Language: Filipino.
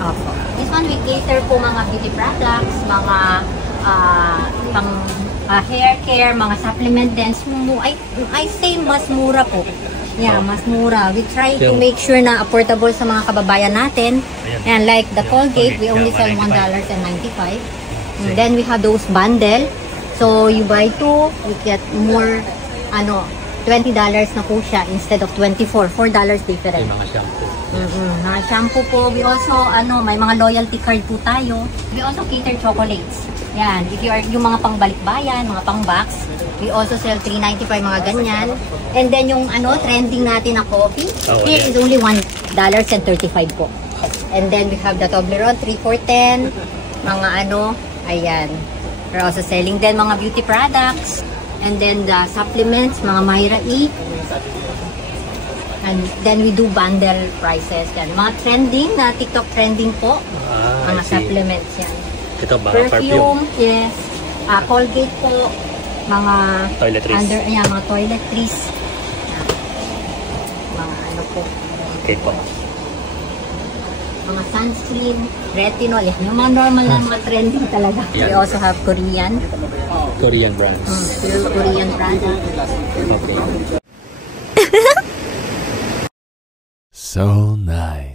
Opo. This one we cater po mga beauty products, mga pang hair care, mga supplement din. I say mas mura po. Yeah, mas mura. We try to make sure na affordable sa mga kababayan natin. And like the Colgate, we only sell $1.95. And then we have those bundle. So you buy 2, you get more, $20 na po siya instead of $24. $4 different. Yung mga shampoo. Mga shampoo po. We also, may mga loyalty card po tayo. We also cater chocolates. Yan. If you are yung mga pangbalikbayan, mga pang-box, we also sell $3.95 mga ganyan. And then yung trending natin na coffee, here is only $1.35 po. And then we have the Toblerone, 3 for $10. Mga ayan. We're also selling then mga beauty products. And then the supplements, mga Myra E. And then we do bundle prices. Yan. Mga trending na TikTok trending po. Mga supplements yan. Ito ba? Perfume? Yes. Colgate po. Mga toiletries. Mga toiletries. Mga po. Okay po. Mga sunscreen, retinol. Yan. Yung mga normal na mga trending talaga. We also have Korean brands. Korean brands. Okay. So nice.